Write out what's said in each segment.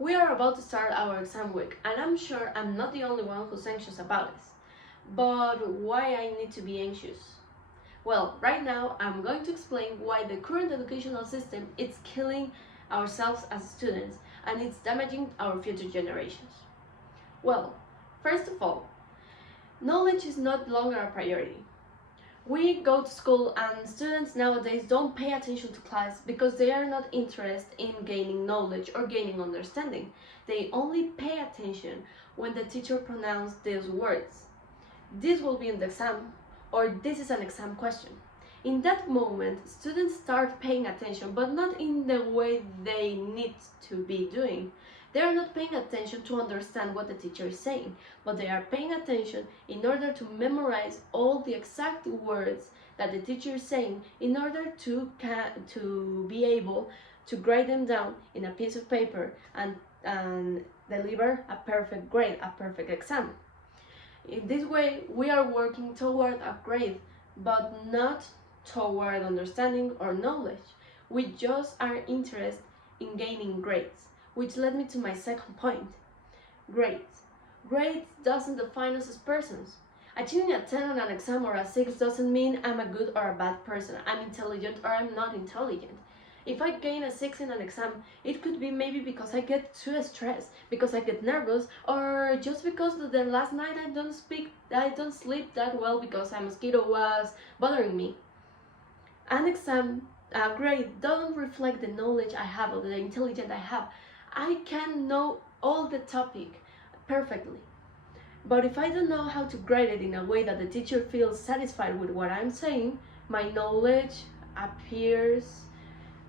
We are about to start our exam week, and I'm sure I'm not the only one who's anxious about this. But why I need to be anxious? Well, right now I'm going to explain why the current educational system is killing ourselves as students and it's damaging our future generations. Well, first of all, knowledge is no longer a priority. We go to school and students nowadays don't pay attention to class because they are not interested in gaining knowledge or gaining understanding. They only pay attention when the teacher pronounces these words. This will be in the exam, or this is an exam question. In that moment, students start paying attention, but not in the way they need to be doing. They are not paying attention to understand what the teacher is saying, but they are paying attention in order to memorize all the exact words that the teacher is saying in order to be able to write them down in a piece of paper and deliver a perfect grade, a perfect exam. In this way, we are working toward a grade, but not toward understanding or knowledge. We just are interested in gaining grades, which led me to my second point. Grades. Grades doesn't define us as persons. Achieving a 10 on an exam or a 6 doesn't mean I'm a good or a bad person, I'm intelligent or I'm not intelligent. If I gain a 6 in an exam, it could be maybe because I get too stressed, because I get nervous, or just because the last night I don't sleep that well because a mosquito was bothering me. An exam grade doesn't reflect the knowledge I have or the intelligence I have. I can know all the topic perfectly. But if I don't know how to grade it in a way that the teacher feels satisfied with what I'm saying, my knowledge appears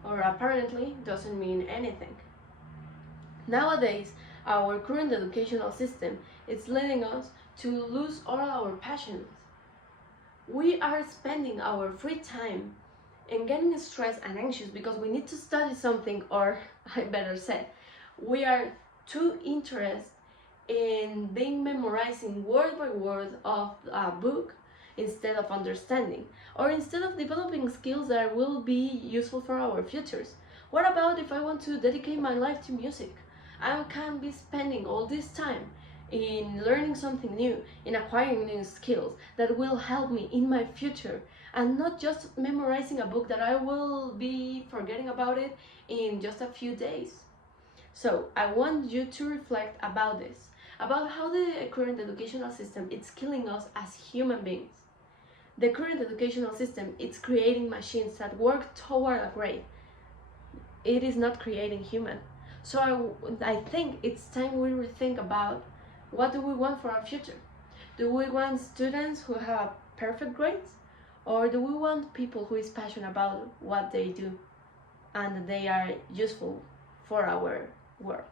or apparently doesn't mean anything. Nowadays, our current educational system is leading us to lose all our passions. We are spending our free time and getting stressed and anxious because we need to study something, or I better say, we are too interested in memorizing word by word of a book instead of understanding, or instead of developing skills that will be useful for our futures. What about if I want to dedicate my life to music? I can be spending all this time in learning something new, in acquiring new skills that will help me in my future, and not just memorizing a book that I will be forgetting about it in just a few days. So I want you to reflect about this, about how the current educational system is killing us as human beings. The current educational system is creating machines that work toward a grade. It is not creating human. So I think it's time we rethink about what do we want for our future. Do we want students who have perfect grades? Or do we want people who is passionate about what they do and they are useful for our world?